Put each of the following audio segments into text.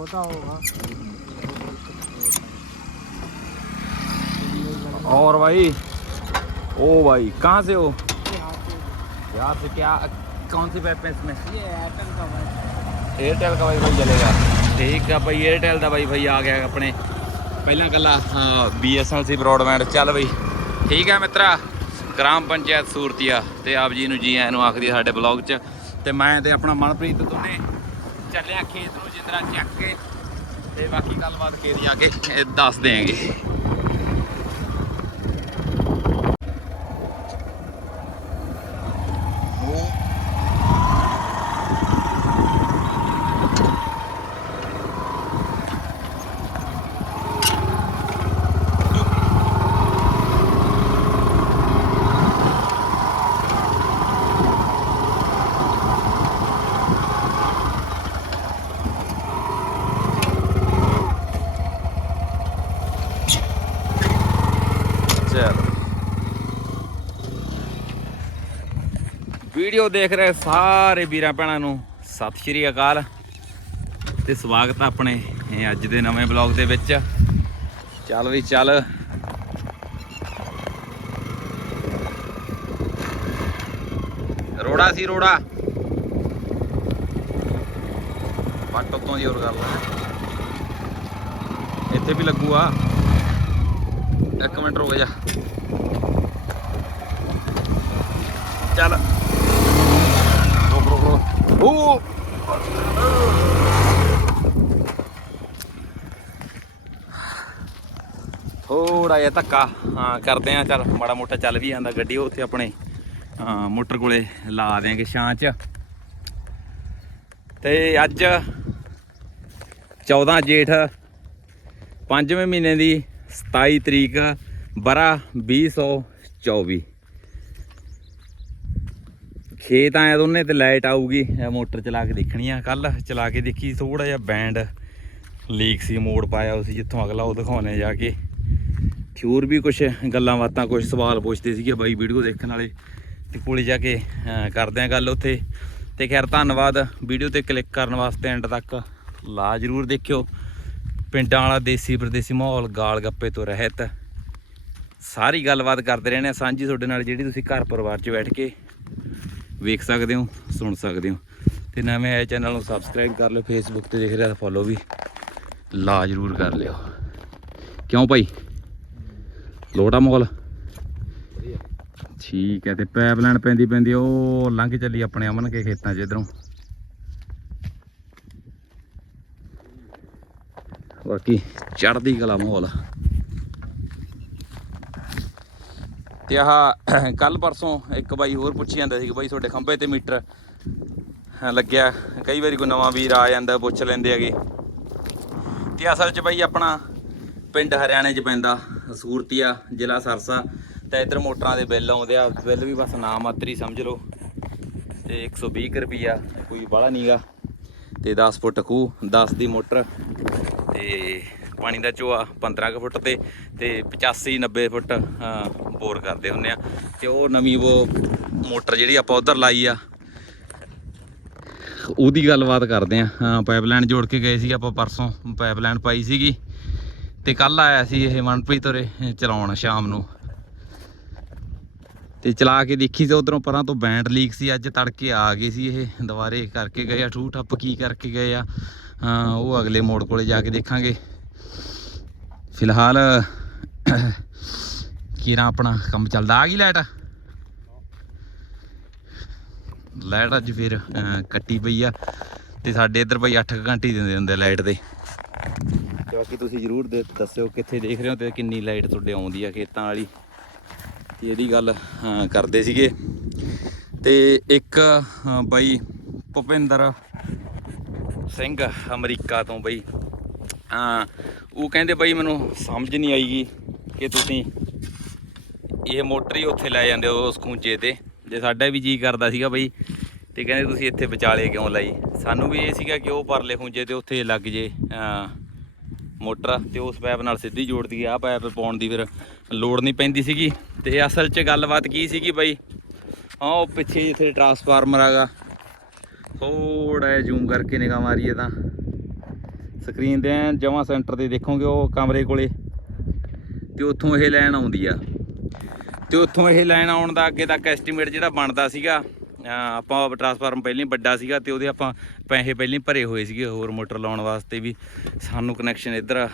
छोटा होगा और भाई ओ भाई कहाँ से हो यहाँ से क्या कौन सी पैप है इसमें ये एयरटेल का भाई ਏਅਰਟੈਲ ਦਾ ਵਾਈਫਾਈ ਚੱਲੇਗਾ ਠੀਕ ਆ ਭਾਈ ਏਅਰਟੈਲ ਦਾ ਵਾਈਫਾਈ ਆ ਗਿਆ ਆਪਣੇ ਪਹਿਲਾਂ ਕੱਲਾ ਬੀਐਸਐਨਐਲ ਸੀ ਬ੍ਰੌਡਬੈਂਡ ਚੱਲ ਬਈ ਠੀਕ ਆ ਮਿੱਤਰਾ ਗ੍ਰਾਮ ਪੰਚਾਇਤ ਸੂਰਤੀਆ ਤੇ ਆਪ ਜੀ ਨੂੰ ਜੀ ਆਇਆਂ ਨੂੰ ਆਖਦੀ ਆ ਸਾਡੇ ਬਲੌਗ 'ਚ ਤੇ ਮੈਂ ਤੇ ਆਪਣਾ ਮਨਪ੍ਰੀਤ ਦੋਨੇ ਚੱਲੇ ਆ ਖੇਤ ਨੂੰ ਜਿੰਦਰਾ ਚੱਕ ਕੇ ਤੇ ਬਾਕੀ ਗੱਲਬਾਤ ਖੇਤ ਜਾ ਕੇ ਦੱਸ ਦੇਾਂਗੇ ਚਲ ਵੀਡੀਓ ਦੇਖ ਰਹੇ ਸਾਰੇ ਵੀਰਾਂ ਭੈਣਾਂ ਨੂੰ। ਸਤਿ ਸ਼੍ਰੀ ਅਕਾਲ ਤੇ ਸਵਾਗਤ ਆ ਆਪਣੇ ਇਹ ਅੱਜ ਦੇ ਨਵੇਂ ਬਲੌਗ ਦੇ ਵਿੱਚ। ਚੱਲ ਵੀ ਚੱਲ। ਰੋੜਾ ਸੀ ਰੋੜਾ। ਪੱਟ ਤੋਂ ਦੀ ਹੋਰ ਗੱਲ ਇੱਥੇ ਵੀ ਲੱਗੂ ਇੱਕ ਮਿੰਟ ਰੁਕ ਜਾ। ਚੱਲ। ਰੁਕ ਥੋੜਾ ਜਿਹਾ ਧੱਕਾ, ਹਾਂ, ਕਰਦੇ ਆ ਚੱਲ, ਮਾੜਾ ਮੋਟਾ ਚੱਲ ਵੀ ਜਾਂਦਾ ਗੱਡੀ ਉੱਥੇ ਆਪਣੇ ਮੋਟਰ ਕੋਲੇ ਲਾ ਦੇਾਂਗੇ ਛਾਂ 'ਚ। ਤੇ ਅੱਜ 14 ਜੇਠ, ਪੰਜਵੇਂ ਮਹੀਨੇ ਦੀ 27 ਤਰੀਕ, ਬਰਾ 2024 ਖੇਤ ਆਇਆ ਦੋਨੇ ਤੇ ਲਾਈਟ ਆਊਗੀ ਮੋਟਰ ਚਲਾ ਕੇ ਦੇਖਣੀ ਆ ਕੱਲ ਚਲਾ ਕੇ ਦੇਖੀ ਥੋੜਾ ਜਿਹਾ ਬੈਂਡ ਲੀਕ ਸੀ, ਮੋੜ ਪਾਇਆ ਉਸ ਜਿੱਥੋਂ ਅਗਲਾ ਉਹ ਦਿਖਾਉਣੇ ਜਾ ਕੇ। ਹੋਰ ਵੀ ਕੁਝ ਗੱਲਾਂ ਬਾਤਾਂ ਕੁਝ ਸਵਾਲ ਪੁੱਛਦੇ ਸੀਗੇ ਬਾਈ ਵੀਡੀਓ ਦੇਖਣ ਵਾਲੇ। ਤੇ ਕੋਲੇ ਜਾ ਕੇ ਕਰਦੇ ਆ ਗੱਲ ਉੱਥੇ। ਤੇ ਖੈਰ, ਧੰਨਵਾਦ। ਵੀਡੀਓ ਤੇ ਕਲਿੱਕ ਕਰਨ ਵਾਸਤੇ ਐਂਡ ਤੱਕ ਲਾ ਜਰੂਰ ਦੇਖਿਓ। ਪਿੰਡਾਂ ਵਾਲਾ ਦੇਸੀ ਪ੍ਰਦੇਸੀ ਮਾਹੌਲ ਗਾਲ ਗੱਪੇ ਤੋਂ ਰਹਿਤ। ਸਾਰੀ ਗੱਲਬਾਤ ਕਰਦੇ ਰਹਿੰਦੇ ਆ। ਸਾਂਝੀ ਤੁਹਾਡੇ ਨਾਲ ਜਿਹੜੀ ਤੁਸੀਂ ਘਰ ਪਰਿਵਾਰ 'ਚ ਬੈਠ ਕੇ ਵੇਖ ਸਕਦੇ ਹੋ, ਸੁਣ ਸਕਦੇ ਹੋ। ਤੇ ਨਵੇਂ ਆਏ ਚੈਨਲ ਨੂੰ ਸਬਸਕ੍ਰਾਈਬ ਕਰ ਲਿਓ ਫੇਸਬੁੱਕ ਤੇ ਦੇਖ ਰਿਹਾ ਤਾਂ ਫੋਲੋ ਵੀ। ਲਾ ਜਰੂਰ ਕਰ ਲਿਓ। ਕਿਉਂ ਭਾਈ? ਲੋਟਾ ਮਾਹੌਲ? ਠੀਕ ਹੈ, ਤੇ ਪਾਈਪਲਾਈਨ ਪੈਂਦੀ ਪੈਂਦੀ ਉਹ ਲੰਘ ਚੱਲੀ ਆਪਣੇ ਅਮਨ ਕੇ ਖੇਤਾਂ 'ਚ ਇਧਰੋਂ। ਬਾਕੀ ਚੜ੍ਹਦੀ ਕਲਾ ਮਾਹੌਲ। ਤੇ ਆਹ ਕੱਲ ਪਰਸੋਂ ਇੱਕ ਬਾਈ ਹੋਰ ਪੁੱਛੀ ਜਾਂਦਾ ਸੀ ਕਿ ਬਾਈ ਤੁਹਾਡੇ ਖੰਭੇ ਤੇ ਮੀਟਰ ਲੱਗਿਆ। ਕਈ ਵਾਰੀ ਕੋਈ ਨਵਾਂ ਵੀਰ ਆ ਜਾਂਦਾ, ਪੁੱਛ ਲੈਂਦੇ ਹੈਗੇ। ਤੇ ਅਸਲ 'ਚ ਬਾਈ ਆਪਣਾ ਪਿੰਡ ਹਰਿਆਣੇ 'ਚ ਪੈਂਦਾ, ਸੂਰਤੀਆ, ਜ਼ਿਲ੍ਹਾ ਸਰਸਾ। ਤੇ ਇੱਧਰ ਮੋਟਰਾਂ ਦੇ ਬਿੱਲ ਆਉਂਦੇ ਆ, ਬਿੱਲ ਵੀ ਬਸ ਨਾ ਮਾਤਰੀ ਸਮਝ ਲਓ। ਤੇ 120 ਕੁ ਰੁਪਈਆ, ਕੋਈ ਬਾਹਲਾ ਨਹੀਂਗਾ ਤੇ 10 ਫੁੱਟ ਖੂਹ 10 ਦੀ ਮੋਟਰ। ਤੇ ਪਾਣੀ ਦਾ ਚੋਆ 15 ਕੁ ਫੁੱਟ ਤੇ ਤੇ 85 90 ਫੁੱਟ ਬੋਰ ਕਰਦੇ ਹੁੰਨੇ ਆ। ਤੇ ਉਹ ਨਵੀਂ ਉਹ ਮੋਟਰ ਜਿਹੜੀ ਆਪਾਂ ਉਧਰ ਲਾਈ ਆ, ਉਹਦੀ ਗੱਲਬਾਤ ਕਰਦੇ ਆ। ਹਾਂ ਪਾਈਪਲਾਈਨ ਜੋੜ ਕੇ ਗਏ ਸੀ ਆਪਾਂ ਪਰਸੋਂ ਪਾਈਪਲਾਈਨ ਪਾਈ ਸੀਗੀ। ਤੇ ਕੱਲ ਆਇਆ ਸੀ ਇਹ ਮਨਪ੍ਰੀਤ ਉਰੇ ਚਲਾਉਣ ਸ਼ਾਮ ਨੂੰ। ਤੇ ਚਲਾ ਕੇ ਦੇਖੀ ਤੇ ਉਧਰੋਂ ਪਰਾਂ ਤੋਂ ਬੈਂਡ ਲੀਕ ਸੀ, ਅੱਜ ਤੜਕੇ ਆ ਗਏ ਸੀ ਇਹ, ਦੁਬਾਰੇ ਕਰਕੇ ਗਏ ਆ ਠੂ ਠੱਪ ਕੀ ਕਰਕੇ ਗਏ ਆ। ਹਾਂ, ਉਹ ਅਗਲੇ ਮੋੜ ਕੋਲੇ ਜਾ ਕੇ ਦੇਖਾਂਗੇ। ਫਿਲਹਾਲ ਕੀ ਆਪਣਾ ਕੰਮ ਚੱਲਦਾ? ਆ ਗਈ ਲਾਈਟ? ਲਾਈਟ ਅੱਜ ਫਿਰ ਕੱਟੀ ਪਈ ਆ। ਤੇ ਸਾਡੇ ਇੱਧਰ ਬਈ 8 ਘੰਟੇ ਦਿੰਦੇ ਹੁੰਦੇ ਲਾਈਟ ਦੇ। ਤੇ ਬਾਕੀ ਤੁਸੀਂ ਜਰੂਰ ਦੇ ਦੱਸਿਓ ਕਿੱਥੇ ਦੇਖ ਰਹੇ ਹੋ ਤੇ ਕਿੰਨੀ ਲਾਈਟ ਤੁਹਾਡੇ ਆਉਂਦੀ ਆ ਖੇਤਾਂ ਵਾਲੀ। ਤੇ ਇਹਦੀ ਗੱਲ ਕਰਦੇ ਸੀਗੇ। ਤੇ ਇੱਕ ਬਾਈ ਭੁਪਿੰਦਰ ਸਿੰਘ ਅਮਰੀਕਾ ਤੋਂ ਬਈ। ਹਾਂ ਉਹ ਕਹਿੰਦੇ ਬਈ ਮੈਨੂੰ ਸਮਝ ਨਹੀਂ ਆਈਗੀ ਕਿ ਤੁਸੀਂ ਇਹ ਮੋਟਰ ਹੀ ਉੱਥੇ ਲੈ ਜਾਂਦੇ ਉਸ ਖੂੰਜੇ ਤੇ। ਜੇ ਸਾਡਾ ਵੀ ਜੀ ਕਰਦਾ ਸੀਗਾ ਬਈ ਤੇ ਕਹਿੰਦੇ ਤੁਸੀਂ ਇੱਥੇ ਵਿਚਾਲੇ ਕਿਉਂ ਲਾਈ? ਸਾਨੂੰ ਵੀ ਇਹ ਸੀਗਾ ਕਿ ਉਹ ਪਰਲੇ ਖੂੰਜੇ ਤੇ ਉੱਥੇ ਲੱਗ ਜੇ ਅਹ, ਮੋਟਰ ਤੇ ਉਸ ਪੈਪ ਨਾਲ ਸਿੱਧੀ ਜੋੜਦੀ ਆ ਪੈਪ ਪਾਉਣ ਦੀ ਫਿਰ ਲੋੜ ਨਹੀਂ ਪੈਂਦੀ ਸੀਗੀ। ਤੇ ਅਸਲ 'ਚ ਗੱਲਬਾਤ ਕੀ ਸੀਗੀ ਬਈ? ਹਾਂ ਉਹ ਪਿੱਛੇ ਜਿੱਥੇ ਟਰਾਂਸਫਾਰਮਰ ਹੈਗਾ ਥੋੜਾ ਜ਼ੂਮ ਕਰਕੇ ਨਿਗਾਹ ਮਾਰੀਏ ਤਾਂ। ਸਕਰੀਨ ਦੇ ਜਮਾ ਸੈਂਟਰ ਤੇ ਦੇਖੋਗੇ ਉਹ ਕਮਰੇ ਕੋਲੇ। ਤੇ ਉੱਥੋਂ ਇਹ ਲੈਣ ਆਉਂਦੀ ਆ। ਤੇ ਉੱਥੋਂ ਇਹ ਲਾਈਨ ਆਉਣ ਦਾ ਅੱਗੇ ਤੱਕ ਐਸਟੀਮੇਟ ਜਿਹੜਾ ਬਣਦਾ ਸੀਗਾ, ਅਹ ਆਪਾਂ ਟਰਾਂਸਫਾਰਮ ਪਹਿਲਾਂ ਹੀ ਵੱਡਾ ਸੀਗਾ ਤੇ ਉਹਦੇ ਆਪਾਂ ਪੈਸੇ ਪਹਿਲਾਂ ਹੀ ਭਰੇ ਹੋਏ ਸੀਗੇ ਹੋਰ ਮੋਟਰ ਲਾਉਣ ਵਾਸਤੇ ਵੀ। ਸਾਨੂੰ ਕਨੈਕਸ਼ਨ ਇੱਧਰ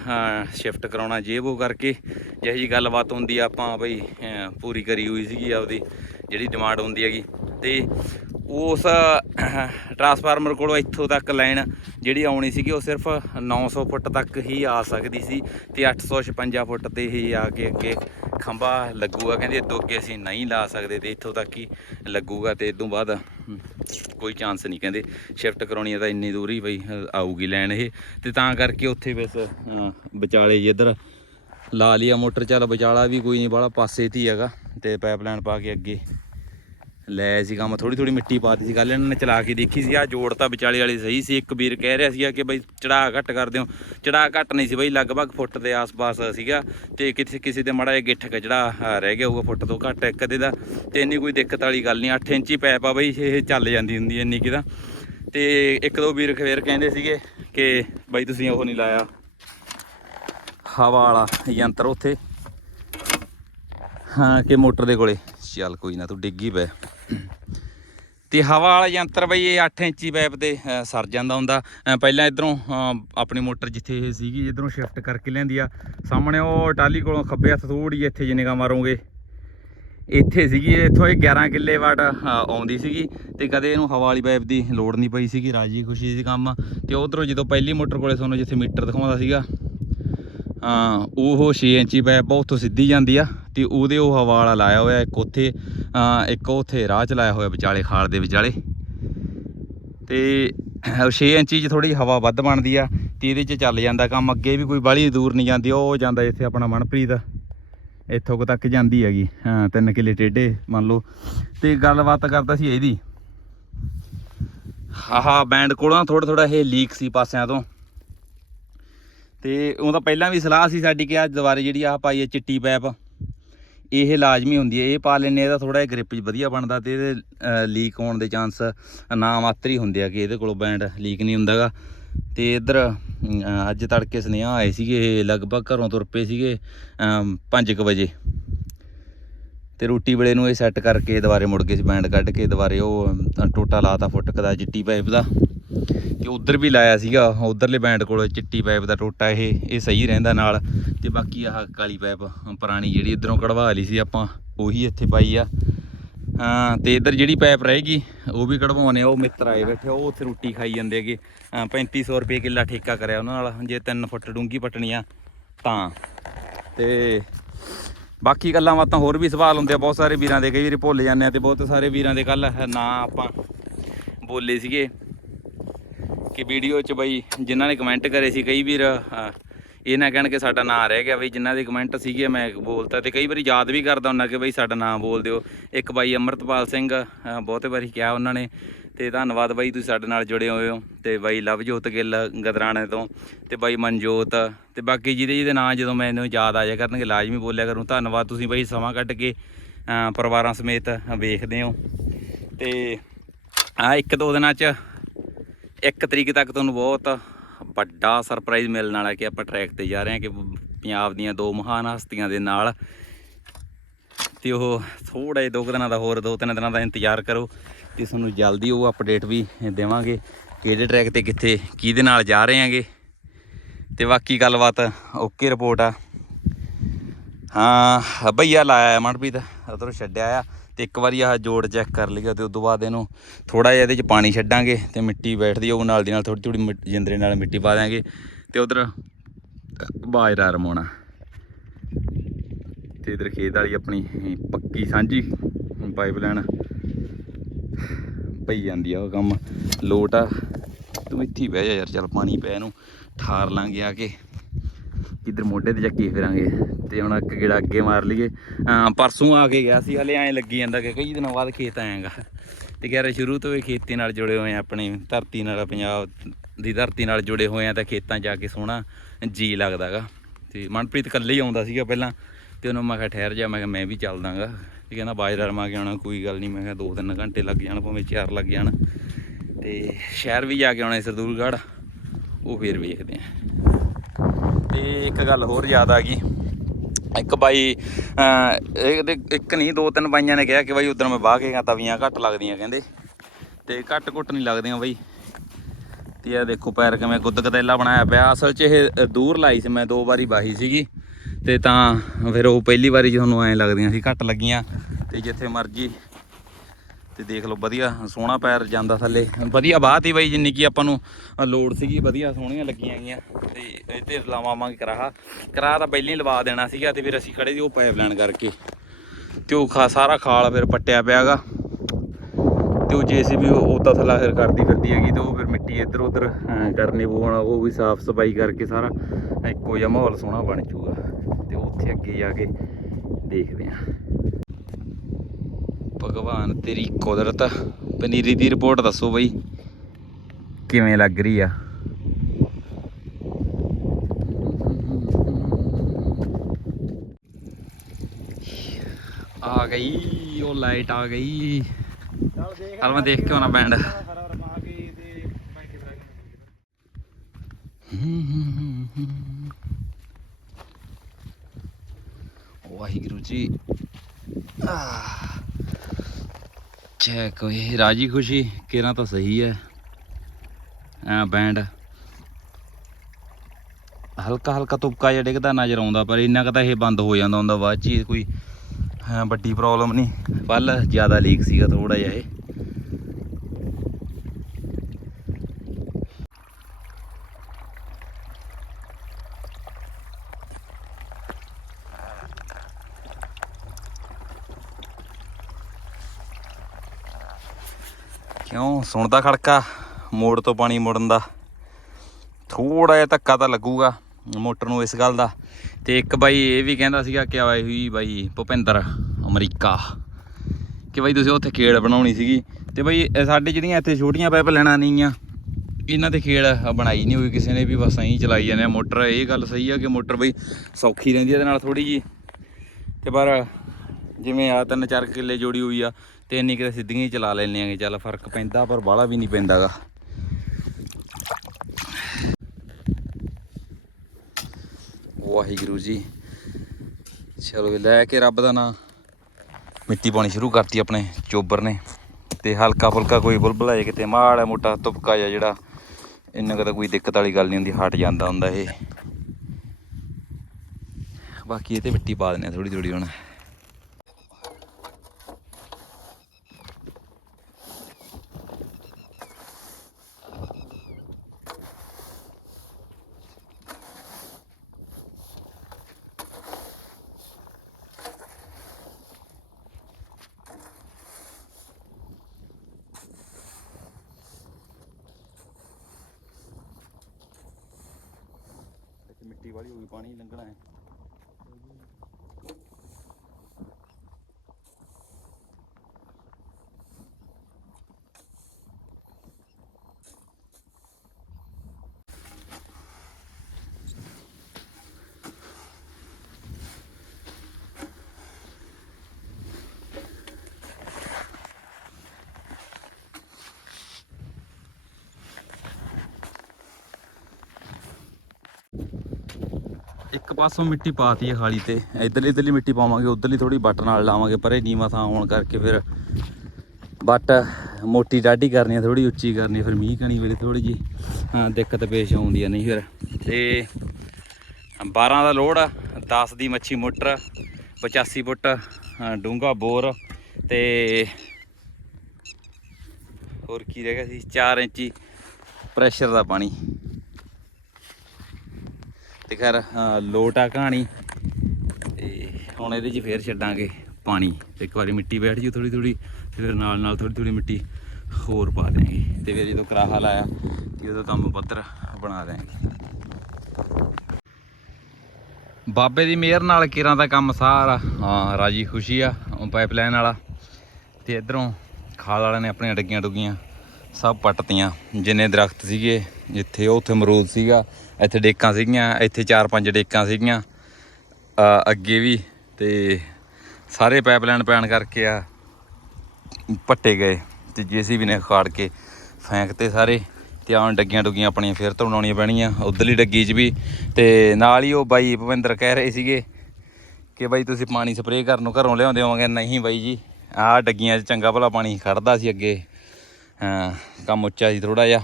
ਸ਼ਿਫਟ ਕਰਾਉਣਾ ਜੇ ਉਹ ਕਰਕੇ, ਜਿਹੋ ਜੀ ਗੱਲਬਾਤ ਹੁੰਦੀ ਆ ਆਪਾਂ ਬਈ ਪੂਰੀ ਕਰੀ ਹੋਈ ਸੀਗੀ ਆਪਦੀ, ਜਿਹੜੀ ਡਿਮਾਂਡ ਹੁੰਦੀ ਹੈਗੀ। ਤੇ ਉਸ ਟਰਾਂਸਫਾਰਮਰ ਕੋਲੋਂ ਇੱਥੋਂ ਤੱਕ ਲਾਈਨ ਜਿਹੜੀ ਆਉਣੀ ਸੀਗੀ, ਉਹ ਸਿਰਫ 900 ਫੁੱਟ ਤੱਕ ਹੀ ਆ ਸਕਦੀ ਸੀ ਤੇ 856 ਫੁੱਟ ਤੇ ਹੀ ਆ ਕੇ ਅੱਗੇ ਖੰਭਾ ਲੱਗੂਗਾ। ਕਹਿੰਦੇ ਇਦੋਂ ਅੱਗੇ ਅਸੀਂ ਨਹੀਂ ਲਾ ਸਕਦੇ ਤੇ ਇੱਥੋਂ ਤੱਕ ਹੀ ਲੱਗੂਗਾ ਤੇ ਇਦੋਂ ਬਾਅਦ ਕੋਈ ਚਾਂਸ ਨਹੀਂ ਕਹਿੰਦੇ। ਸ਼ਿਫਟ ਕਰਾਉਣੀ ਹੈ ਤਾਂ ਇੰਨੀ ਦੂਰ ਹੀ ਬਈ ਆਊਗੀ ਲੈਣ ਇਹ। ਤੇ ਤਾਂ ਕਰਕੇ ਉੱਥੇ ਬਸ ਵਿਚਾਲੇ ਜੀ ਇੱਧਰ ਲਾ ਲਿਆ ਮੋਟਰ। ਚੱਲ ਵਿਚਾਲਾ ਵੀ ਕੋਈ ਨਹੀਂ, ਬਾਹਲਾ ਪਾਸੇ ਤੇ ਹੀ ਹੈਗਾ ਤੇ ਪਾਈਪਲਾਈਨ ਪਾ ਕੇ ਅੱਗੇ ਲੈ ਸੀ ਕੰਮ ਥੋੜੀ ਥੋੜੀ ਮਿੱਟੀ ਪਾਤੀ ਸੀ ਕੱਲ ਇਹਨਾਂ ਨੇ ਚਲਾ ਕੇ ਦੇਖੀ ਸੀ ਆ ਜੋੜ ਤਾਂ ਵਿਚਾਲੇ ਵਾਲੀ ਸਹੀ ਸੀ, ਇੱਕ ਵੀਰ ਕਹਿ ਰਿਹਾ ਸੀਗਾ ਕਿ ਬਈ ਚੜਾ ਘੱਟ ਕਰ ਦਿਓ ਚੜਾ ਘੱਟ ਨਹੀਂ ਸੀ ਬਈ, ਲਗਭਗ ਫੁੱਟ ਦੇ ਆਸ-ਪਾਸ ਸੀਗਾ, ਤੇ ਕਿਸੇ ਕਿਸੇ ਤੇ ਮੜਾ ਜਿਹਾ ਗਿੱਠ ਕਚੜਾ ਰਹਿ ਗਿਆ ਹੋਊਗਾ ਫੁੱਟ ਤੋਂ ਘੱਟ, ਇੱਕ ਦੇ ਦਾ, ਤੇ ਇੰਨੀ ਕੋਈ ਦਿੱਕਤ ਵਾਲੀ ਗੱਲ ਨਹੀਂ 8 ਇੰਚੀ ਪੈਪ ਆ ਬਈ, ਇਹ ਚੱਲ ਜਾਂਦੀ ਹੁੰਦੀ ਇੰਨੀ ਕਿਦਾ ਤੇ। ਇੱਕ ਦੋ ਵੀਰ ਖਵੇਰ ਕਹਿੰਦੇ ਸੀਗੇ ਕਿ ਬਈ ਤੁਸੀਂ ਉਹ ਨਹੀਂ ਲਾਇਆ, ਹਵਾ ਵਾਲਾ ਯੰਤਰ ਉੱਥੇ, ਹਾਂ, ਕਿ ਮੋਟਰ ਦੇ ਕੋਲੇ, ਚੱਲ ਕੋਈ ਨਾ, ਤੂੰ ਡਿੱਗੀ ਪੈ। ਤੇ ਹਵਾ ਵਾਲਾ ਯੰਤਰ ਬਈ ਇਹ 8 ਇੰਚੀ ਪਾਈਪ ਤੇ ਸਰ ਜਾਂਦਾ ਹੁੰਦਾ। ਪਹਿਲਾਂ ਇਧਰੋਂ ਆਪਣੀ ਮੋਟਰ ਜਿੱਥੇ ਇਹ ਸੀਗੀ, ਇਧਰੋਂ ਸ਼ਿਫਟ ਕਰਕੇ ਲਿਆਂਦੀ ਆ। ਸਾਹਮਣੇ ਉਹ ਟਾਲੀ ਕੋਲੋਂ ਖੱਬੇ ਹੱਥ ਥੋੜੀ ਇੱਥੇ ਜੇ ਮਾਰੋਗੇ। ਇੱਥੇ ਸੀਗੀ, ਇੱਥੋਂ ਇਹ 11 ਕਿੱਲੇ ਵਾਟ ਆਉਂਦੀ ਸੀਗੀ। ਤੇ ਕਦੇ ਇਹਨੂੰ ਹਵਾ ਵਾਲੀ ਪਾਈਪ ਦੀ ਲੋੜ ਨਹੀਂ ਪਈ ਸੀਗੀ, ਰਾਜੀ ਖੁਸ਼ੀ ਦੀ ਕੰਮ। ਤੇ ਉਧਰੋਂ ਜਦੋਂ ਪਹਿਲੀ ਮੋਟਰ ਕੋਲੇ ਤੁਹਾਨੂੰ ਜਿੱਥੇ ਮੀਟਰ ਦਿਖਾਉਂਦਾ ਸੀਗਾ ਉਹ 6 ਇੰਚੀ ਪਾਈਪ ਉੱਥੋਂ ਸਿੱਧੀ ਜਾਂਦੀ ਆ ਤੇ ਉਹਦੇ ਉਹ ਹਵਾ ਵਾਲਾ ਲਾਇਆ ਹੋਇਆ ਇੱਕ ਉੱਥੇ ਇੱਕ ਉੱਥੇ ਰਾਹ ਚ ਲਾਇਆ ਹੋਇਆ ਵਿਚਾਲੇ, ਖਾਲ ਦੇ ਵਿਚਾਲੇ। ਤੇ 6 ਇੰਚੀ 'ਚ ਥੋੜੀ ਹਵਾ ਵੱਧ ਬਣਦੀ ਆ ਤੇ ਇਹਦੇ 'ਚ ਚੱਲ ਜਾਂਦਾ ਕੰਮ। ਅੱਗੇ ਵੀ ਕੋਈ ਬਾਹਲੀ ਦੂਰ ਨਹੀਂ ਜਾਂਦੀ, ਉਹ ਜਾਂਦਾ ਇੱਥੇ ਆਪਣਾ ਮਨਪ੍ਰੀਤ। ਇੱਥੋਂ ਕੁ ਤੱਕ ਜਾਂਦੀ ਹੈਗੀ, ਹਾਂ, ਤਿੰਨ ਕਿੱਲੇ ਟੇਢੇ, ਮੰਨ ਲਓ। ਤੇ ਗੱਲਬਾਤ ਕਰਦਾ ਸੀ ਇਹਦੀ। ਆਹਾ ਬੈਂਡ ਕੋਲੋਂ ਥੋੜਾ ਥੋੜਾ ਇਹ ਲੀਕ ਸੀ ਪਾਸਿਆਂ ਤੋਂ। ਤੇ ਉਹ ਤਾਂ ਪਹਿਲਾਂ ਵੀ ਸਲਾਹ ਸੀ ਸਾਡੀ ਕਿ ਆ ਦੁਬਾਰੇ ਜਿਹੜੀ ਆਹ ਪਾਈ ਹੈ ਚਿੱਟੀ ਪੈਪ, ਇਹ ਲਾਜ਼ਮੀ ਹੁੰਦੀ ਹੈ, ਇਹ ਪਾ ਲੈਨੇ ਇਹਦਾ ਥੋੜਾ ਜਿਹਾ ਗ੍ਰਿਪ ਵਧੀਆ ਬਣਦਾ ਤੇ ਇਹਦੇ ਲੀਕ ਹੋਣ ਦੇ ਚਾਂਸ ਨਾ ਮਾਤਰ ਹੀ ਹੁੰਦੇ ਆ ਕਿ ਇਹਦੇ ਕੋਲੋਂ ਬੈਂਡ ਲੀਕ ਨਹੀਂ ਹੁੰਦਾਗਾ ਤੇ ਇੱਧਰ ਅੱਜ ਤੜਕੇ ਸੁਨੇਹਾ ਆਏ ਸੀਗੇ, ਇਹ ਲਗਭਗ ਘਰੋਂ ਤੁਰ ਪਏ ਸੀਗੇ 5:00 ਵਜੇ। ਤੇ ਰੋਟੀ ਵੇਲੇ ਨੂੰ ਇਹ ਸੈੱਟ ਕਰਕੇ ਦੁਬਾਰੇ ਮੁੜ ਕੇ ਸੀ ਬੈਂਡ ਕੱਢ ਕੇ ਦੁਬਾਰੇ ਉਹ ਟੋਟਾ ਲਾਤਾ ਫੁੱਟ ਦਾ, ਚਿੱਟੀ ਪਾਈਪ ਦਾ। ਤੇ ਉਧਰ ਵੀ ਲਾਇਆ ਸੀਗਾ, ਉਧਰਲੇ ਬੈਂਡ ਕੋਲ ਚਿੱਟੀ ਪਾਈਪ ਦਾ ਟੋਟਾ ਇਹ ਇਹ ਸਹੀ ਰਹਿੰਦਾ ਨਾਲ। ਤੇ ਬਾਕੀ ਆਹ ਕਾਲੀ ਪਾਈਪ ਪੁਰਾਣੀ ਜਿਹੜੀ ਇਧਰੋਂ ਕਢਵਾ ਲਈ ਸੀ ਆਪਾਂ, ਉਹੀ ਇੱਥੇ ਪਾਈ ਆ। ਹਾਂ, ਤੇ ਇਧਰ ਜਿਹੜੀ ਪਾਈਪ ਰਹੇਗੀ, ਉਹ ਵੀ ਕਢਵਾਉਣੇ ਉਹ ਮਿੱਤਰ ਆਏ ਬੈਠੇ ਉਹ ਉੱਥੇ ਰੋਟੀ ਖਾਈ ਜਾਂਦੇ ਹੈਗੇ। ਅਹ 3500 ਰੁਪਏ ਕਿੱਲਾ ਠੇਕਾ ਕਰਿਆ ਉਹਨਾਂ ਨਾਲ, ਜੇ 3 ਫੁੱਟ ਡੂੰਗੀ ਪਟਣੀ ਆ ਤਾਂ। ਤੇ ਬਾਕੀ ਗੱਲਾਂ ਬਾਤਾਂ ਹੋਰ ਵੀ ਸਵਾਲ ਹੁੰਦੇ ਆ, ਬਹੁਤ ਸਾਰੇ ਵੀਰਾਂ ਦੇ, ਕਈ ਵਾਰੀ ਭੁੱਲ ਜਾਂਦੇ ਆ, ਤੇ ਬਹੁਤ ਸਾਰੇ ਵੀਰਾਂ ਦੇ ਕੱਲ ਨਾ ਆਪਾਂ ਬੋਲੇ ਸੀਗੇ। ਕਿ ਵੀਡੀਓ 'ਚ ਬਈ ਜਿਨ੍ਹਾਂ ਨੇ ਕਮੈਂਟ ਕਰੇ ਸੀ, ਕਈ ਵੀਰ ਇਹ ਨਾ ਕਹਿਣ ਕਿ ਸਾਡਾ ਨਾਂ ਰਹਿ ਗਿਆ ਬਈ, ਜਿਨ੍ਹਾਂ ਦੇ ਕਮੈਂਟ ਸੀਗੇ ਮੈਂ ਬੋਲਤਾ ਤੇ ਕਈ ਵਾਰੀ ਯਾਦ ਵੀ ਕਰਦਾ ਹੁੰਦਾ ਕਿ ਬਈ ਸਾਡਾ ਨਾਂ ਬੋਲ ਦਿਓ। ਇੱਕ ਬਾਈ ਅਮਰਤਪਾਲ ਸਿੰਘ ਬਹੁਤੇ ਵਾਰੀ ਕਿਹਾ ਉਹਨਾਂ ਨੇ ਤੇ ਧੰਨਵਾਦ ਬਾਈ ਤੁਸੀਂ ਸਾਡੇ ਨਾਲ ਜੁੜੇ ਹੋਏ ਹੋ ਤੇ ਬਾਈ ਲਵਜੋਤ ਗਿੱਲ ਗਦਰਾਣੇ ਤੋਂ ਤੇ ਬਾਈ ਮਨਜੋਤ ਤੇ ਬਾਕੀ ਜਿਹਦੇ ਜਿਹਦੇ ਨਾਂ ਜਦੋਂ ਮੈਨੂੰ ਯਾਦ ਆ ਜਾ ਕਰਨਗੇ, ਲਾਜ਼ਮੀ ਬੋਲਿਆ ਕਰੂੰ। ਧੰਨਵਾਦ ਤੁਸੀਂ ਬਾਈ ਸਮਾਂ ਕੱਢ ਕੇ ਪਰਿਵਾਰਾਂ ਸਮੇਤ ਵੇਖਦੇ ਹੋ ਤੇ ਆ ਇੱਕ ਦੋ ਦਿਨਾਂ 'ਚ ਇੱਕ ਤਰੀਕ ਤੱਕ ਤੁਹਾਨੂੰ ਬਹੁਤ ਵੱਡਾ ਸਰਪ੍ਰਾਈਜ਼ ਮਿਲਣ ਵਾਲਾ ਕਿ ਆਪਾਂ ਟਰੈਕ ਤੇ ਜਾ ਰਹੇ ਹਾਂ ਕਿ ਪੰਜਾਬ ਦੀਆਂ ਦੋ ਮਹਾਨ ਹਸਤੀਆਂ ਦੇ ਨਾਲ ਤੇ ਉਹ ਥੋੜਾ ਜਿਹਾ ਦੋ ਕੁ ਦਿਨਾਂ ਦਾ ਹੋਰ ਦੋ ਤਿੰਨ ਦਿਨਾਂ ਦਾ ਇੰਤਜ਼ਾਰ ਕਰੋ ਤੇ ਤੁਹਾਨੂੰ ਜਲਦੀ ਉਹ ਅਪਡੇਟ ਵੀ ਦੇਵਾਂਗੇ ਕਿਹੜੇ ਟਰੈਕ ਤੇ ਕਿੱਥੇ ਕਿਹਦੇ ਨਾਲ ਜਾ ਰਹੇ ਆਂਗੇ ਤੇ ਬਾਕੀ ਗੱਲਬਾਤ ਓਕੇ ਰਿਪੋਰਟ ਆ। ਹਾਂ, ਭਈਆ ਲਾਇਆ ਮਨਪ੍ਰੀਤ ਉਧਰੋਂ ਛੱਡਿਆ ਆ। ਤੇ ਇੱਕ ਵਾਰੀ ਆਹ ਜੋੜ ਚੈੱਕ ਕਰ ਲਿਆ ਤੇ ਉਸ ਤੋਂ ਬਾਅਦ ਇਹਨੂੰ ਥੋੜਾ ਜਿਹਾ ਇਹਦੇ ਚ ਪਾਣੀ ਛੱਡਾਂਗੇ ਤੇ ਮਿੱਟੀ ਬੈਠਦੀ ਉਹ ਨਾਲ ਦੀ ਨਾਲ ਥੋੜੀ ਥੋੜੀ ਜਿੰਦਰੇ ਨਾਲ ਮਿੱਟੀ ਪਾ ਦਾਂਗੇ ਤੇ ਉਧਰ ਬਾਜਰਾ ਰਮਾਉਣਾ ਤੇ ਇਧਰ ਖੇਤ ਵਾਲੀ ਆਪਣੀ ਪੱਕੀ ਸਾਂਝੀ ਪਾਈਪਲਾਈਨ ਪਈ ਜਾਂਦੀ ਆ ਉਹ ਕੰਮ। ਲੋਟ ਆ। ਤੂੰ ਇੱਥੇ ਬਹਿ ਜਾ ਯਾਰ, ਚੱਲ ਪਾਣੀ ਪੈ ਇਹਨੂੰ, ਠਾਰ ਲਾਂਗੇ ਆ ਕੇ। ਕਿੱਧਰ ਮੋਢੇ ਤੇ ਚੱਕੀ ਫਿਰਾਂਗੇ ਤੇ ਹੁਣ ਇੱਕ ਗੇੜਾ ਅੱਗੇ ਮਾਰ ਲਈਏ। ਅਹ ਪਰਸੋਂ ਆ ਕੇ ਗਿਆ ਸੀ, ਹਲੇ ਐਂ ਲੱਗੀ ਜਾਂਦਾ ਕਿ ਕਈ ਦਿਨਾਂ ਬਾਅਦ ਖੇਤ ਆਏਗਾ ਤੇ ਯਾਰ ਸ਼ੁਰੂ ਤੋਂ ਹੀ ਖੇਤੀ ਨਾਲ ਜੁੜੇ ਹੋਏ ਆ ਆਪਣੀ, ਧਰਤੀ ਨਾਲ ਪੰਜਾਬ ਦੀ ਧਰਤੀ ਨਾਲ ਜੁੜੇ ਹੋਏ ਆ ਤਾਂ ਖੇਤਾਂ 'ਚ ਜਾ ਕੇ ਸੋਹਣਾ ਜੀ ਲੱਗਦਾਗਾ ਤੇ ਮਨਪ੍ਰੀਤ ਇਕੱਲੇ ਹੀ ਆਉਂਦਾ ਸੀਗਾ ਪਹਿਲਾਂ, ਤੇ ਉਹਨੂੰ ਮੈਂ ਕਿਹਾ ਠਹਿਰ ਜਾ, ਮੈਂ ਕਿਹਾ ਮੈਂ ਵੀ ਚੱਲਦਾਗਾ ਤੇ ਕਹਿੰਦਾ ਬਾਜਰਾ ਰਮਾ ਕੇ ਆਉਣਾ, ਕੋਈ ਗੱਲ ਨਹੀਂ ਮੈਂ ਕਿਹਾ 2-3 ਘੰਟੇ ਲੱਗ ਜਾਣ, ਭਾਵੇਂ 4 ਲੱਗ ਜਾਣ। ਤੇ ਸ਼ਹਿਰ ਵੀ ਜਾ ਕੇ ਆਉਣਾ ਸਰਦੂਲਗੜ੍ਹ, ਉਹ ਫੇਰ ਵੇਖਦੇ ਆ। ਤੇ ਇੱਕ ਗੱਲ ਹੋਰ ਯਾਦ ਆ ਗਈ। ਇੱਕ ਬਾਈ ਇਹਦੇ ਇੱਕ ਨਹੀਂ, ਦੋ ਤਿੰਨ ਬਾਈਆਂ ਨੇ ਕਿਹਾ ਕਿ ਬਾਈ ਉਧਰ ਮੈਂ ਬਾਹ ਕੇ ਗਾ ਤਵੀਆਂ ਘੱਟ ਲੱਗਦੀਆਂ ਕਹਿੰਦੇ। ਤੇ ਘੱਟ ਘੁੱਟ ਨਹੀਂ ਲੱਗਦੀਆਂ ਬਾਈ। ਤੇ ਇਹ ਦੇਖੋ ਪੈਰ ਕਿਵੇਂ ਗੁੱਦ ਕਤੇਲਾ ਬਣਾਇਆ ਪਿਆ। ਅਸਲ 'ਚ ਇਹ ਦੂਰ ਲਾਈ ਸੀ, ਮੈਂ ਦੋ ਵਾਰੀ ਬਾਹੀ ਸੀਗੀ। ਤੇ ਤਾਂ ਫਿਰ ਉਹ ਪਹਿਲੀ ਵਾਰੀ ਤੁਹਾਨੂੰ ਐਂ ਲੱਗਦੀਆਂ ਸੀ, ਘੱਟ ਲੱਗੀਆਂ। ਤੇ ਜਿੱਥੇ ਮਰਜ਼ੀ ਤੇ ਦੇਖ ਲਓ ਵਧੀਆ ਸੋਹਣਾ ਪੈਰ ਜਾਂਦਾ ਥੱਲੇ। ਵਧੀਆ ਬਾਹ ਹੀ ਬਾਈ ਜਿੰਨੀ ਕੀ ਆਪਾਂ ਨੂੰ ਅ, ਲੋੜ ਸੀਗੀ ਵਧੀਆ ਸੋਹਣੀਆਂ ਲੱਗੀਆਂ ਗਈਆਂ। ਤੇ ਇਹ ਤੇ ਲਵਾਵਾਂਗੇ ਕਰਾਹਾ। ਕਰਾਹ ਤਾਂ ਪਹਿਲਾਂ ਹੀ ਲਵਾ ਦੇਣਾ ਸੀਗਾ ਤੇ ਫਿਰ ਅਸੀਂ ਖੜੇ ਸੀ ਉਹ ਪਾਈਪ ਕਰਕੇ। ਤੇ ਉਹ ਖਾ ਸਾਰਾ ਖਾਲ ਫਿਰ ਪੱਟਿਆ ਪਿਆਗਾ। ਤੇ ਉਹ ਜੇਸੀਬੀ ਉਹ ਤਾਂ ਥੱਲਾ ਫਿਰ ਕਰਦੀ ਫਿਰਦੀ ਹੈਗੀ ਤੇ ਉਹ ਫਿਰ ਮਿੱਟੀ ਇੱਧਰ ਉੱਧਰ ਅਹ, ਕਰਨੀ ਪਊਣਾ ਉਹ ਵੀ ਸਾਫ਼ ਸਫ਼ਾਈ ਕਰਕੇ ਸਾਰਾ ਇੱਕੋ ਜਿਹਾ ਮਾਹੌਲ ਸੋਹਣਾ ਬਣ ਜੂਗਾ। ਤੇ ਉੱਥੇ ਅੱਗੇ ਜਾ ਕੇ ਦੇਖਦੇ ਆਂ ਭਗਵਾਨ ਤੇਰੀ ਕੁਦਰਤ। ਪਨੀਰੀ ਦੀ ਰਿਪੋਰਟ ਦੱਸੋ ਬਈ। ਕਿਵੇਂ ਲੱਗ ਰਹੀ ਆ? ਆ ਗਈ, ਉਹ ਲਾਈਟ ਆ ਗਈ। ਚੱਲ ਮੈਂ ਦੇਖ ਕੇ ਆਉਣਾ ਬੈਂਡ ਵਾਹਿਗੁਰੂ ਜੀ। ਆਹ। ਅੱਛਾ ਕੋਈ ਰਾਜੀ ਖੁਸ਼ੀ? ਕਿਹਨਾਂ ਤਾਂ ਸਹੀ ਹੈ ਆ ਬੈਂਡ ਹਲਕਾ ਹਲਕਾ ਤੁਪਕਾ ਜਿਹਾ ਡਿੱਗਦਾ ਨਜ਼ਰ ਆਉਂਦਾ ਪਰ ਇੰਨਾ ਕੁ ਤਾਂ ਇਹ ਬੰਦ ਹੋ ਜਾਂਦਾ ਹੁੰਦਾ ਬਾਅਦ 'ਚ ਹੀ ਕੋਈ ਹਾਂ, ਵੱਡੀ ਪ੍ਰੋਬਲਮ ਨਹੀਂ। ਪੱਲ ਜ਼ਿਆਦਾ ਲੀਕ ਸੀਗਾ ਥੋੜਾ ਜਿਹਾ ਇਹ ਕਿਉਂ ਸੁਣਦਾ ਖੜਕਾ, ਮੋੜ ਤੋਂ ਪਾਣੀ ਮੁੜਨ ਦਾ। ਥੋੜਾ ਜਿਹਾ ਧੱਕਾ ਤਾਂ ਲੱਗੂਗਾ ਮੋਟਰ ਨੂੰ ਇਸ ਗੱਲ ਦਾ। ਤੇ ਇੱਕ ਬਾਈ ਇਹ ਵੀ ਕਹਿੰਦਾ ਸੀਗਾ ਕਿ ਆਏ ਹੋਈ ਬਾਈ ਭੁਪਿੰਦਰ, ਅਮਰੀਕਾ। ਕਿ ਬਾਈ ਤੁਸੀਂ ਉੱਥੇ ਖੇੜ ਬਣਾਉਣੀ ਸੀਗੀ। ਤੇ ਬਾਈ ਸਾਡੇ ਜਿਹੜੀਆਂ ਇੱਥੇ ਛੋਟੀਆਂ ਪਾਈਪ ਲੈਣਾ ਨਹੀਂ ਆ ਇਹਨਾਂ ਤੇ ਖੇੜ ਬਣਾਈ ਨਹੀਂ ਹੋਈ ਕਿਸੇ ਨੇ ਵੀ, ਬਸ ਐਂ ਚਲਾਈ ਜਾਂਦੇ ਆ। ਮੋਟਰ ਇਹ ਗੱਲ ਸਹੀ ਆ ਕਿ ਮੋਟਰ ਬਈ ਸੌਖੀ ਰਹਿੰਦੀ ਆ ਇਹਦੇ ਨਾਲ ਥੋੜੀ ਜੀ ਤੇ ਪਰ ਜਿਵੇਂ ਆ ਤਿੰਨ ਚਾਰ ਕਿੱਲੇ ਜੋੜੀ ਹੋਈ ਆ ਤੇ ਇੰਨੀ ਕਿਤੇ ਸਿੱਧੀਆਂ ਹੀ ਚਲਾ ਲੈਂਦੇ ਆਂਗੇ, ਚੱਲ ਫ਼ਰਕ ਪੈਂਦਾ, ਪਰ ਬਾਹਲਾ ਵੀ ਨਹੀਂ ਪੈਂਦਾਗਾ। ਵਾਹਿਗੁਰੂ ਜੀ। ਚਲੋ ਲੈ ਕੇ ਰੱਬ ਦਾ ਨਾਂ। ਮਿੱਟੀ ਪਾਉਣੀ ਸ਼ੁਰੂ ਕਰਤੀ ਆਪਣੇ ਚੋਬਰ ਨੇ। ਤੇ ਹਲਕਾ ਫੁਲਕਾ ਕੋਈ ਬੁਲਬੁਲ ਜੇ ਕਿਤੇ, ਮਾੜਾ ਮੋਟਾ ਤੁਪਕਾ ਜਿਹਾ ਜਿਹੜਾ, ਇੰਨਾ ਕੁ ਕੋਈ ਦਿੱਕਤ ਵਾਲੀ ਗੱਲ ਨਹੀਂ ਹੁੰਦੀ, ਹਟ ਜਾਂਦਾ ਹੁੰਦਾ ਇਹ। ਬਾਕੀ ਇਹ ਤੇ ਮਿੱਟੀ ਪਾ ਦਿੰਦੇ ਥੋੜੀ ਥੋੜੀ ਹੁਣ। ਇੱਥੇ ਵਾਲੀ ਹੋ ਗਈ ਪਾਣੀ ਲੰਘਣਾ ਹੈ। ਇੱਕ ਪਾਸੋਂ ਮਿੱਟੀ ਪਾਤੀ ਹੈ ਖਾਲੀ ਤੇ। ਇਧਰਲੀ ਇਧਰਲੀ ਮਿੱਟੀ ਪਾਵਾਂਗੇ, ਉਧਰਲੀ ਥੋੜੀ ਬੱਟ ਨਾਲ ਲਾਵਾਂਗੇ, ਪਰੇ ਨੀਵਾਂ ਥਾਂ ਹੋਣ ਕਰਕੇ ਫਿਰ ਬੱਟ ਮੋਟੀ ਡਾਢੀ ਕਰਨੀ ਹੈ ਥੋੜੀ ਉੱਚੀ ਕਰਨੀ ਫਿਰ ਮੀਂਹ ਕਣੀ ਵੇਲੇ ਥੋੜੀ ਜੀ ਦਿੱਕਤ ਪੇਸ਼ ਆਉਂਦੀ ਹੈ, ਨਹੀਂ ਫਿਰ। ਤੇ 12 ਦਾ ਲੋਡ 10 ਦੀ ਮੱਛੀ ਮੋਟਰ 85 ਫੁੱਟ ਡੂੰਗਾ ਬੋਰ ਤੇ ਹੋਰ ਕੀ ਰਹਿ ਗਿਆ ਸੀ? 4 ਇੰਚੀ ਪ੍ਰੈਸ਼ਰ ਦਾ ਪਾਣੀ। ਤੇ ਖੈਰ ਲੋਟ ਆ ਕਹਾਣੀ। ਤੇ ਹੁਣ ਇਹਦੇ 'ਚ ਫੇਰ ਛੱਡਾਂਗੇ ਪਾਣੀ। ਤੇ ਇੱਕ ਵਾਰੀ ਮਿੱਟੀ ਬੈਠ ਜੂ ਥੋੜੀ ਥੋੜੀ ਫਿਰ ਨਾਲ ਨਾਲ ਥੋੜੀ ਥੋੜੀ ਮਿੱਟੀ ਹੋਰ ਪਾ ਦਿਆਂਗੇ। ਤੇ ਫਿਰ ਜਦੋਂ ਕਰਾਹਾ ਲਾਇਆ ਕਿ ਉਦੋਂ ਕੰਮ ਪੱਤਰ ਬਣਾ ਦਿਆਂਗੇ। ਬਾਬੇ ਦੀ ਮਿਹਰ ਨਾਲ ਕਿਰਾਂ ਦਾ ਕੰਮ ਸਾਰਾ ਹਾਂ, ਰਾਜੀ ਖੁਸ਼ੀ ਆ ਪਾਈਪਲਾਈਨ ਵਾਲਾ। ਤੇ ਇਧਰੋਂ ਖਾਲ ਵਾਲਿਆਂ ਨੇ ਆਪਣੀਆਂ ਡੱਗੀਆਂ ਡੁੱਗੀਆਂ ਸਭ ਪੱਟਤੀਆਂ। ਜਿੰਨੇ ਦਰਖਤ ਸੀਗੇ, ਜਿੱਥੇ ਉਹ ਉੱਥੇ ਮਰੂਦ ਸੀਗਾ। ਇੱਥੇ ਡੇਕਾਂ ਸੀਗੀਆਂ, ਇੱਥੇ ਚਾਰ ਪੰਜ ਡੇਕਾਂ ਸੀਗੀਆਂ ਅੱਗੇ ਵੀ ਤੇ ਸਾਰੇ ਪਾਈਪਲਾਈਨ ਪੈਣ ਕਰਕੇ ਆ ਪੱਟੇ ਗਏ ਤੇ ਜੀਸੀਬੀ ਨੇ ਖਾੜ ਕੇ ਫੈਂਕਤੇ ਸਾਰੇ ਤੇ ਆਉਣ ਡੱਗੀਆਂ ਡੁੱਗੀਆਂ ਆਪਣੀਆਂ ਫਿਰ ਤੋਂ ਬਣਾਉਣੀਆਂ ਪੈਣੀਆਂ, ਉਧਰਲੀ ਡੱਗੀ 'ਚ ਵੀ ਤੇ ਨਾਲ ਹੀ ਉਹ ਬਾਈ ਭਵਿੰਦਰ ਕਹਿ ਰਹੇ ਸੀਗੇ ਕਿ ਬਾਈ ਤੁਸੀਂ ਪਾਣੀ ਸਪਰੇਅ ਕਰਨ ਨੂੰ ਘਰੋਂ ਲਿਆਉਂਦੇ ਹੋਵਾਂਗੇ, ਨਹੀਂ ਬਾਈ ਜੀ, ਆਹ ਡੱਗੀਆਂ 'ਚ ਚੰਗਾ ਭਲਾ ਪਾਣੀ ਖੜਦਾ ਸੀ ਅੱਗੇ, ਹਾਂ, ਕੰਮ ਉੱਚਾ ਸੀ ਥੋੜਾ ਜਿਹਾ।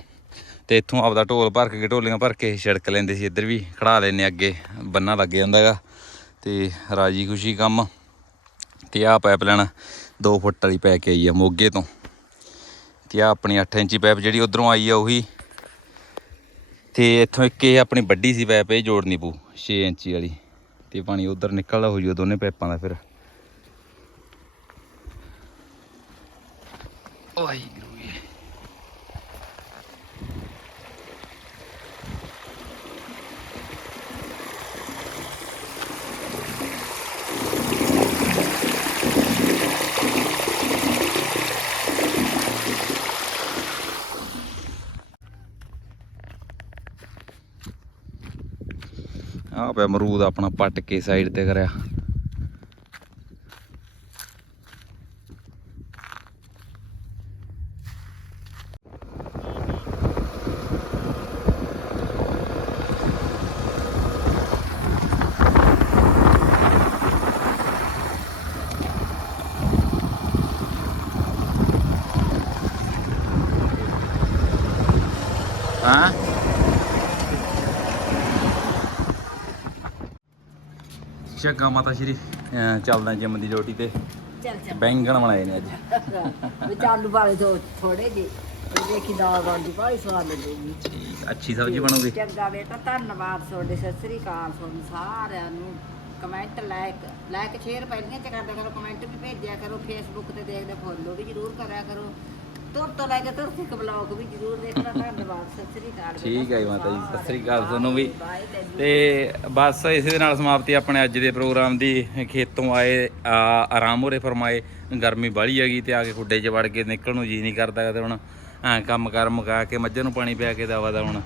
ਤੇ ਇੱਥੋਂ ਆਪਦਾ ਢੋਲ ਭਰ ਕੇ ਢੋਲੀਆਂ ਭਰ ਕੇ ਛਿੜਕ ਲੈਂਦੇ ਸੀ, ਇੱਧਰ ਵੀ ਖੜਾ ਲੈਨੇ ਅੱਗੇ ਬੰਨਾ ਲੱਗ ਜਾਂਦਾ ਜਾਂਦਾਗਾ ਤੇ ਰਾਜੀ ਖੁਸ਼ੀ ਕੰਮ ਤੇ ਆਹ ਪਾਈਪਲਾਈਨ 2 ਫੁੱਟ ਵਾਲੀ ਪੈ ਕੇ ਆਈ ਆ ਮੋਗੇ ਤੋਂ। ਤੇ ਆ ਆਪਣੀ 8 ਇੰਚੀ ਪਾਈਪ ਜਿਹੜੀ ਉਧਰੋਂ ਆਈ ਆ ਉਹੀ। ਤੇ ਇੱਥੋਂ ਇੱਕ ਇਹ ਆਪਣੀ ਵੱਡੀ ਸੀ ਪਾਈਪ ਇਹ ਜੋੜਨੀ ਪਊ 6 ਇੰਚੀ ਵਾਲੀ। ਤੇ ਪਾਣੀ ਉਧਰ ਨਿਕਲਦਾ ਹੋ ਜੂ ਦੋਨੇ ਪਾਈਪਾਂ ਦਾ ਫਿਰ। ਓਏ ਆ ਪਿਆ ਅਮਰੂਦ ਆਪਣਾ ਪੱਟ ਕੇ ਸਾਈਡ ਤੇ ਕਰਿਆ ਹਾਂ ਚੱਗਾ ਮਾਤਾ ਸ਼੍ਰੀ। ਅਹ ਚੱਲਦਾ ਜਿਮ ਦੀ ਡਿਊਟੀ ਤੇ। ਚੱਲ ਚੱਲ। ਬੈਂਗਣ ਬਣਾਏ ਨੇ ਅੱਜ। ਵਿੱਚ ਆਲੂ ਵਾਲੇ ਤੋਂ ਥੋੜੇ ਜਿਹੇ। ਦੇਖੀ ਦਾਲ ਬਣਦੀ ਬੜੀ ਸਵਾਦ ਲੱਗੇਗੀ ਠੀਕ ਅੱਛੀ ਸਬਜ਼ੀ ਬਣੂਗੀ। ਚੰਗਾ ਬੇਟਾ ਧੰਨਵਾਦ ਤੁਹਾਡੇ ਸਤਿ ਸ੍ਰੀ ਅਕਾਲ ਤੁਹਾਨੂੰ ਸਾਰਿਆਂ ਨੂੰ। ਕਮੈਂਟ ਲਾਇਕ ਲਾਇਕ ਸ਼ੇਅਰ ਪਹਿਲੀਆਂ ਚ ਕਰਦਿਆ ਕਰੋ ਕਮੈਂਟ ਵੀ ਭੇਜਿਆ ਕਰੋ ਫੇਸਬੁੱਕ ਤੇ ਦੇਖਦੇ ਫੋਲੋ ਵੀ ਜ਼ਰੂਰ ਕਰਿਆ ਕਰੋ। ਤੁਰ ਤੋਂ ਲੈ ਕੇ ਤੁਰ ਤੱਕ ਬਲੌਗ ਵੀ ਜ਼ਰੂਰ ਦੇਖਣਾ ਧੰਨਵਾਦ ਸਤਿ ਸ੍ਰੀ ਅਕਾਲ ਬੇਟਾ। ਠੀਕ ਹੈ ਜੀ ਮਾਤਾ ਜੀ ਸਤਿ ਸ੍ਰੀ ਅਕਾਲ ਤੁਹਾਨੂੰ ਵੀ। ਤੇ ਬਸ ਇਸੇ ਦੇ ਨਾਲ ਸਮਾਪਤੀ ਆਪਣੇ ਅੱਜ ਦੇ ਪ੍ਰੋਗਰਾਮ ਦੀ ਖੇਤੋਂ ਆਏ ਆਰਾਮ ਹੋਰੇ ਫਰਮਾਏ ਗਰਮੀ ਬਾਹਲੀ ਹੈਗੀ ਤੇ ਆ ਕੇ ਖੁੱਡੇ 'ਚ ਵੜ ਕੇ ਨਿਕਲਣ ਨੂੰ ਜੀ ਨਹੀਂ ਕਰਦਾ ਤੇ ਹੁਣ। ਕੰਮ ਕਰ ਮੁਕਾ ਕੇ ਮੱਝਾਂ ਨੂੰ ਪਾਣੀ ਪਿਆ ਕੇ ਦਵਾ ਦਾ ਹੁਣ।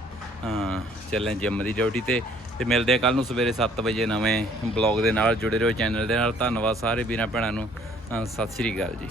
ਚੱਲੇ ਜਿਮ ਦੀ ਡਿਊਟੀ ਤੇ। ਤੇ ਮਿਲਦੇ ਆ ਕੱਲ ਨੂੰ ਸਵੇਰੇ 7 ਵਜੇ ਨਵੇਂ ਬਲੌਗ ਦੇ ਨਾਲ ਜੁੜੇ ਰਹੋ ਚੈਨਲ ਦੇ ਨਾਲ। ਧੰਨਵਾਦ ਸਾਰੇ ਵੀਰਾਂ ਭੈਣਾਂ ਨੂੰ। ਸਤਿ ਸ੍ਰੀ ਅਕਾਲ ਜੀ।